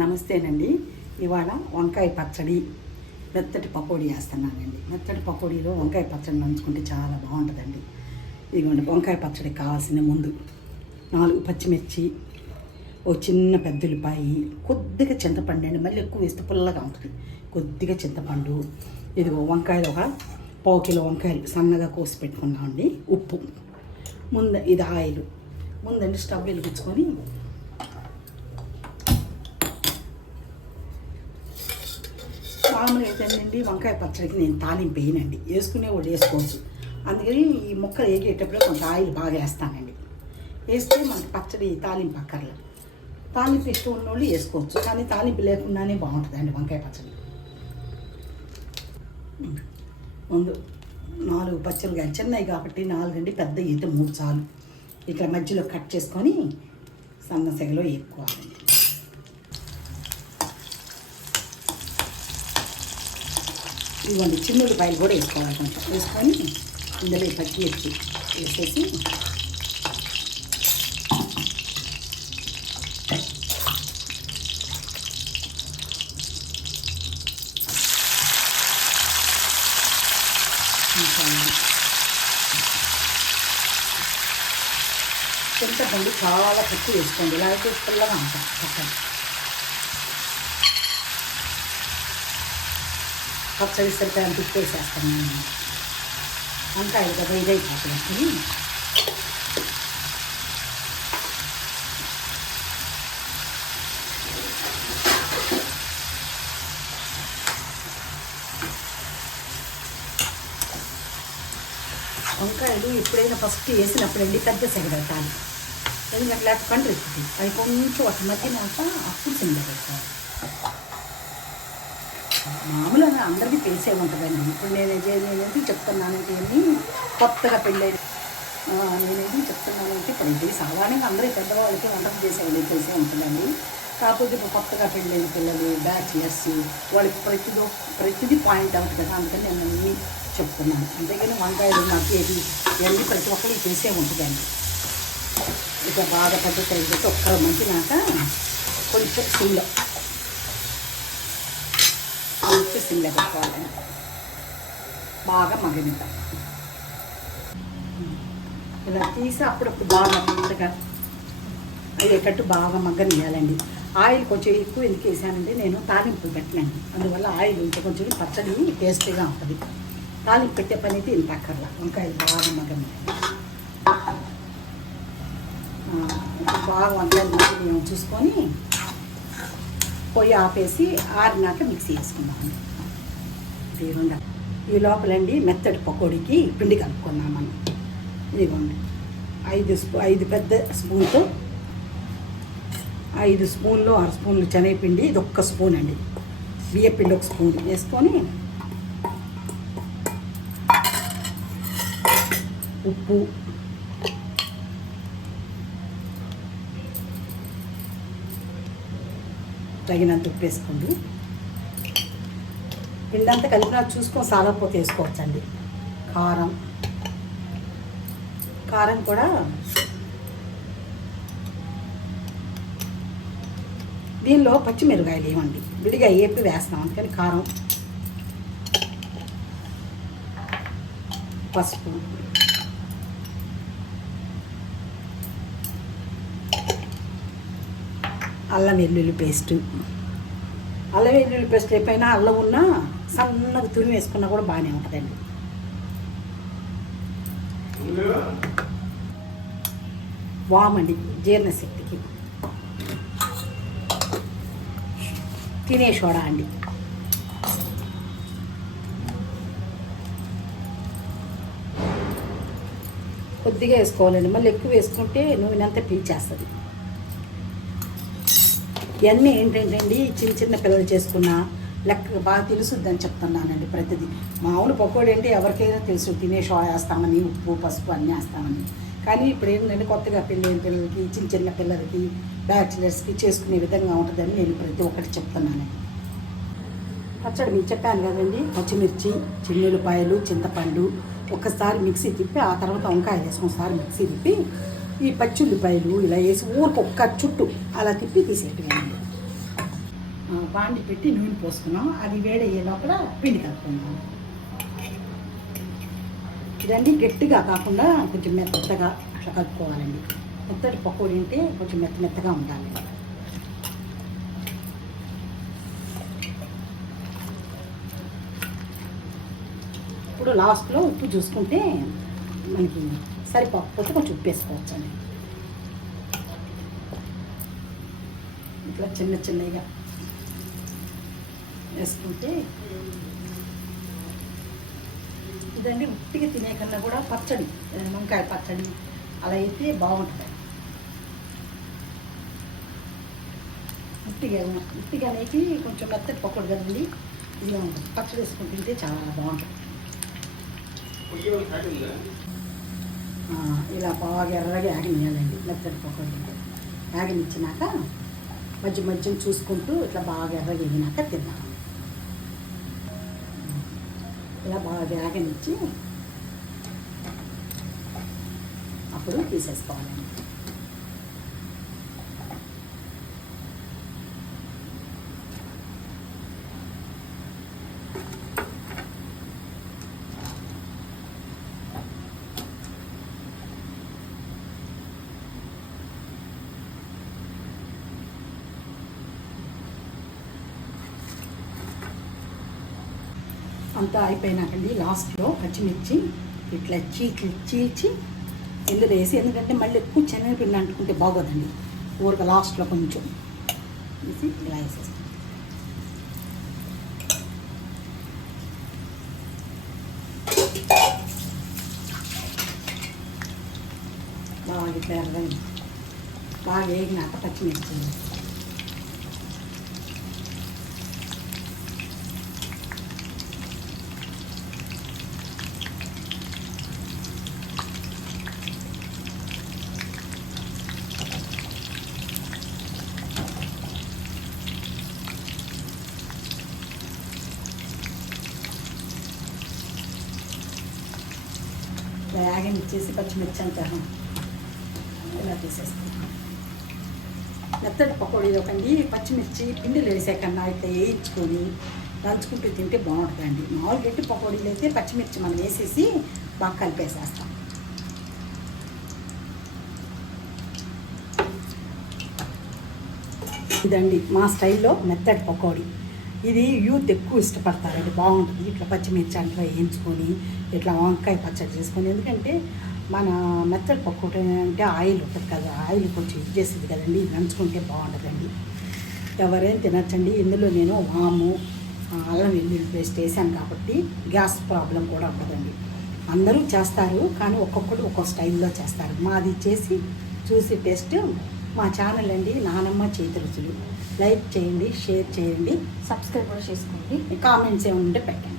నమస్తేనండి. ఇవాళ వంకాయ పచ్చడి మెత్తటి పకోడీ వేస్తున్నానండి మెత్తటి పకోడీలో వంకాయ పచ్చడి నంచుకుంటే చాలా బాగుంటుందండి. ఇదిగోండి వంకాయ పచ్చడికి కావాల్సిన ముందు. నాలుగు పచ్చిమిర్చి ఓ చిన్న పెద్ద కొద్దిగా చింతపండు అండి. మళ్ళీ ఎక్కువ వేస్తే పుల్లగా ఉంటుంది. కొద్దిగా చింతపండు ఇదిగో వంకాయలు ఒక పావు కిలో వంకాయలు సన్నగా కోసి పెట్టుకున్నామండి. ఉప్పు. ముందు ఇది ఆయిల్. ముందండి స్టవ్ వెలిగించుకొని మామూలుగా ఏంటండి వంకాయ పచ్చడికి నేను తాలింపు వేయనండి. వేసుకునే వాళ్ళు వేసుకోవచ్చు. అందుకని ఈ ముక్కలు వేగేటప్పుడు కొంత ఆయిల్ బాగా వేస్తానండి. వేస్తే మనకి పచ్చడి తాలింపు అక్కర్లేదు తాలింపు ఇష్టం ఉన్న వాళ్ళు వేసుకోవచ్చు. కానీ తాలింపు లేకుండానే బాగుంటుందండి వంకాయ పచ్చడి. ముందు నాలుగు పచ్చడికాయలు చిన్నవి కాబట్టి నాలుగండి పెద్ద అయితే మూడు చాలు. ఇట్లా మధ్యలో కట్ చేసుకొని సన్న సెగలో వేపుకోవాలండి. ఇదిగోండి చిన్నులపాయలు కూడా వేసుకోవాలి కొంచెం వేసుకొని ఇందులో ఈ పచ్చి మిర్చి వేసేసి ఇంకా చింతపండు చాలా తక్కువ వేసుకోండి ఇలా అయితే పుల్లగా ఉంటాం పక్కన పచ్చడి సరిపోయి తిప్పేసేస్తాను నేను. వంకాయలు కదా ఇదైపోతుంది వంకాయలు ఎప్పుడైనా ఫస్ట్ వేసినప్పుడు వేసినప్పుడండి పెద్ద సెగబెట్టాలి ఎందుకంటే లేక కండ్రు అది కొంచెం ఒక మధ్యనాక అప్పుడు సెగబెట్టాలి మామూలుగా అందరికీ తెలిసే ఉంటుందండి. ఇప్పుడు నేను నేనేది చెప్తున్నానంటే ఏమి కొత్తగా పెళ్ళైన నేనేది చెప్తున్నానంటే ఇప్పుడు ఇది సాధారణంగా అందరికీ పెద్దవాళ్ళకి వంటలు చేసేవాళ్ళకి తెలిసే ఉంటుందండి. కాకపోతే ఇప్పుడు కొత్తగా పెళ్ళైన పిల్లలు బ్యాచిలర్స్ వాళ్ళకి ప్రతిదో ప్రతిదీ పాయింట్ అవుతుంది కదా అందుకని నేను అన్నీ చెప్తున్నాను. అంతేగాని వంకాయలు నాకు ఇవన్నీ ప్రతి ఒక్కరికి తెలిసే ఉంటుందండి. ఇక బాగా పెద్ద సైజు ఒక్కరు మంచినాక కొంచెం సిమ్లో కొంచెం సిమ్లో పెట్టుకోవాలి బాగా మగ్గనిద్దాం ఇలా తీసి అప్పుడప్పుడు బాగా ముందుగా అయ్యేటట్టు బాగా మగ్గనియాలండి ఆయిల్ కొంచెం ఎక్కువ ఎందుకు వేసానంటే నేను తాలింపు పెట్టినాను అందువల్ల ఆయిల్ ఇంకా కొంచెం పచ్చడి టేస్టీగా ఉంటుంది తాలింపు పెట్టే పని అయితే ఇంత అక్కర్లా వంకాయలు బాగా మగ్గని బాగా వంకాయలు మగ్గిన చూసుకొని పొయ్యి ఆపేసి ఆరినాక మిక్సీ వేసుకున్నాము ఇదిగోండి. ఈ లోపలండి మెత్తటి పకోడీకి పిండి కలుపుకున్నాం మనం ఇదిగోండి. ఐదు స్పూ ఐదు పెద్ద స్పూన్తో ఐదు స్పూన్లు ఆరు స్పూన్లు శనగపిండి ఇది ఒక్క స్పూన్ అండి. బియ్యపిండి ఒక స్పూన్ వేసుకొని ఉప్పు తగినంత ఉప్పు వేసుకోండి. పిండి అంతా కలిపినా చూసుకొని సాలకపోతే వేసుకోవచ్చండి. కారం. కారం కూడా దీనిలో పచ్చిమిరకాయలు ఇవ్వండి విడిగా ఏపి వేస్తాం అందుకని కారం. పసుపు. అల్లం వెల్లుల్లి పేస్ట్. అల్లం వెల్లుల్లి పేస్ట్ ఎప్పుడైనా అల్లం ఉన్నా సన్నగా తురిమి వేసుకున్నా కూడా బాగానే ఉంటుందండి. వామండి జీర్ణశక్తికి. తినే సోడా అండి. కొద్దిగా వేసుకోవాలండి. మళ్ళీ ఎక్కువ వేసుకుంటే నూనె అంతా పీల్చేస్తుంది. ఇవన్నీ ఏంటంటే అండి చిన్న చిన్న పిల్లలు చేసుకున్న లెక్క బాగా తెలుసుద్దని చెప్తున్నానండి ప్రతిదీ. మామూలు పకోడీ అంటే ఎవరికైనా తెలుసు తినే షో వేస్తామని ఉప్పు పసుపు అన్నీ వేస్తామని. కానీ ఇప్పుడు ఏంటంటే కొత్తగా పెళ్ళైన పిల్లలకి చిన్న చిన్న పిల్లలకి బ్యాచిలర్స్కి చేసుకునే విధంగా ఉంటుందని నేను ప్రతి ఒక్కటి చెప్తున్నాను పచ్చడి మీకు చెప్పాను కదండి పచ్చిమిర్చి చిన్నులపాయలు చింతపండు ఒకసారి మిక్సీ తిప్పి ఆ తర్వాత వంకాయ వేసి ఒకసారి మిక్సీ తిప్పి ఈ పచ్చి ఉల్లిపాయలు ఇలా వేసి ఊరికి ఒక్క చుట్టూ అలా తిప్పి తీసేయటమేనండి ఆ, బాండి పెట్టి నూనె పోసుకున్నాం. అది వేడయ్యే లోపల పిండి కలుపుకుందాం. ఇదన్నీ గట్టిగా కాకుండా కొంచెం మెత్తగా అట్లా కలుపుకోవాలండి. మెత్తటి పకోడీ అంటే కొంచెం మెత్త మెత్తగా ఉండాలి. ఇప్పుడు లాస్ట్లో ఉప్పు చూసుకుంటే మనకి సరిపోకపోతే కొంచెం ఉప్పు వేసుకోవచ్చండి ఇట్లా చిన్న చిన్నగా వేసుకుంటే ఇదండి ఉట్టిగా తినే కన్నా కూడా పచ్చడి వంకాయ పచ్చడి అలా అయితే బాగుంటుంది. ఉట్టిగా ఉట్టిగా అనేది కొంచెం మెత్తటి పకోడు కదండి ఇది పచ్చడి వేసుకుని తింటే చాలా బాగుంటుంది. ఇలా బాగా ఎర్రగా యాగనియాలండి మెత్తటి పకోడీ. యాగనిచ్చినాక మధ్య మధ్య చూసుకుంటూ ఇట్లా బాగా ఎర్రగా ఎగినాక తిన్నాం ఇలా బాగా యాగనిచ్చి అప్పుడు తీసేసుకోవాలండి. అంతా అయిపోయినాకండి. లాస్ట్లో పచ్చిమిర్చి ఇట్లా చీకి చీల్చి ఇందులో వేసి ఎందుకంటే మళ్ళీ ఎక్కువ శనగపిండి అంటుకుంటే బాగోదండి. ఊరక లాస్ట్లో కొంచెం వేసి ఇలా వేసేస్తాం. బాగా ఇట్లా బాగా వేగినాక పచ్చిమిర్చి వేగని ఇచ్చేసి పచ్చిమిర్చి అంటాను ఇలా తీసేస్తాను మెత్తటి పకోడీ ఒకండి పచ్చిమిర్చి పిండిలు వేసే ఇట్లా వేయించుకొని దంచుకుంటూ తింటే బాగుంటుందండి. మామూలు గట్టి పకోడీలు అయితే పచ్చిమిర్చి మనం వేసేసి బాగా కలిపేసేస్తాం. ఇదండి మా స్టైల్లో మెత్తటి పకోడీ. ఇది యూత్ ఎక్కువ ఇష్టపడతారండి బాగుంటుంది. ఇట్లా పచ్చిమిర్చి అంట్లో వేయించుకొని ఇట్లా వంకాయ పచ్చడి చేసుకొని. ఎందుకంటే మన మెత్తడి పకోడీ అంటే ఆయిల్ ఉంటుంది కదా ఆయిల్ కొంచెం ఇది చేసేది కదండి. నంచుకుంటే బాగుంటుందండి. ఎవరైనా తినచ్చండి. ఇందులో నేను వాము అల్లం వెల్లుల్లి పేస్ట్ వేసాను కాబట్టి గ్యాస్ ప్రాబ్లం కూడా ఉండదండి. అందరూ చేస్తారు కానీ ఒక్కొక్కటి ఒక్కొక్క స్టైల్లో చేస్తారు. మాది చేసి చూసి టేస్ట్ మా ఛానల్ అండి నానమ్మ చేతి రుచులు లైక్ చేయండి షేర్ చేయండి. సబ్స్క్రైబ్ కూడా చేసుకోండి. కామెంట్స్ ఉంటే పెట్టండి.